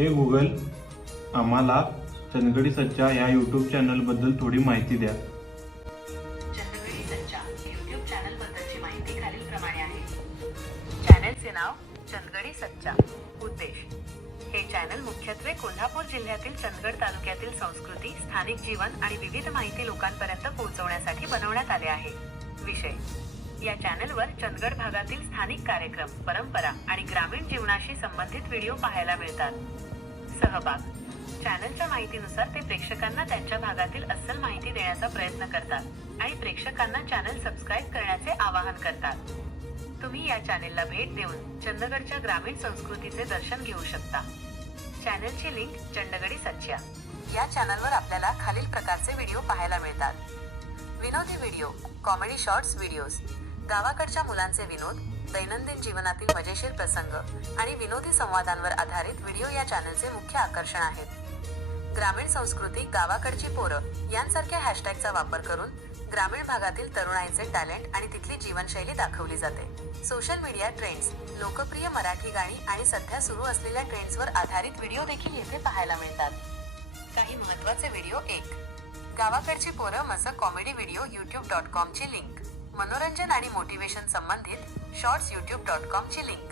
हे गुगल, आम्हाला चंदगडी सच्चा या यूट्यूब चॅनलबद्दल थोडी माहिती द्या. चंदगडी सच्चा यूट्यूब चॅनल बद्दलची माहिती खालीलप्रमाणे आहे. चॅनलचे नाव चंदगडी सच्चा. उद्देश: हे चॅनल मुख्यत्वे कोल्हापूर जिल्ह्यातील चंदगड तालुक्यातील संस्कृती, स्थानिक जीवन आणि विविध माहिती लोकांपर्यंत पोहोचवण्यासाठी बनवण्यात आले आहे. विषय: या चॅनलवर चंदगड भागातील स्थानिक कार्यक्रम, परंपरा आणि ग्रामीण जीवनाशी संबंधित व्हिडिओ पाहायला मिळतात. सहभाग: चॅनलच्या माहितीनुसार ते प्रेक्षकांना त्यांच्या भागातील अस्सल माहिती देण्याचा प्रयत्न करतात आणि प्रेक्षकांना चॅनल सबस्क्राईब करण्याचे आवाहन करतात. तुम्ही या चॅनेलला भेट देऊन चंदगडच्या ग्रामीण संस्कृतीचे दर्शन घेऊ शकता. चॅनलची लिंक चंदगडी सच्चा. या चॅनलवर आपल्याला खालील प्रकारचे व्हिडिओ पाहायला मिळतात: विनोदी व्हिडिओ, कॉमेडी शॉर्ट्स व्हिडिओज, गावाकडच्या मुलांचे विनोद, दैनंदिन जीवनातील मजेशीर प्रसंग आणि विनोदी संवादांवर आधारित व्हिडिओ या चॅनलचे मुख्य आकर्षण आहेत. ग्रामीण संस्कृती, गावाकडची पोरं यांसारख्या हॅशटॅगचा वापर करून ग्रामीण भागातील तरुणाईचे टॅलेंट आणि तिथली जीवनशैली दाखवली जाते. सोशल मीडिया ट्रेंड्स, लोकप्रिय मराठी गाणी आणि सध्या सुरू असलेल्या ट्रेंड्सवर आधारित व्हिडिओ देखील येथे पाहायला मिळतात. काही महत्त्वाचे व्हिडिओ: 1. गावाकडची पोरं मस्त कॉमेडी व्हिडिओ youtube.com ची लिंक. मनोरंजन आणि मोटिवेशन संबंधित शॉर्ट्स youtube.com ची लिंक.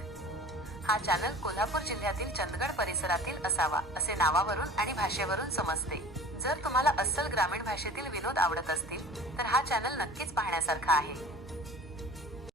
हा चॅनल कोल्हापूर जिल्ह्यातील चंदगड परिसरातील असावा असे नावावरून आणि भाषेवरून समजते. जर तुम्हाला अस्सल ग्रामीण भाषेतील विनोद आवडत असतील तर हा चॅनल नक्कीच पाहण्यासारखा आहे.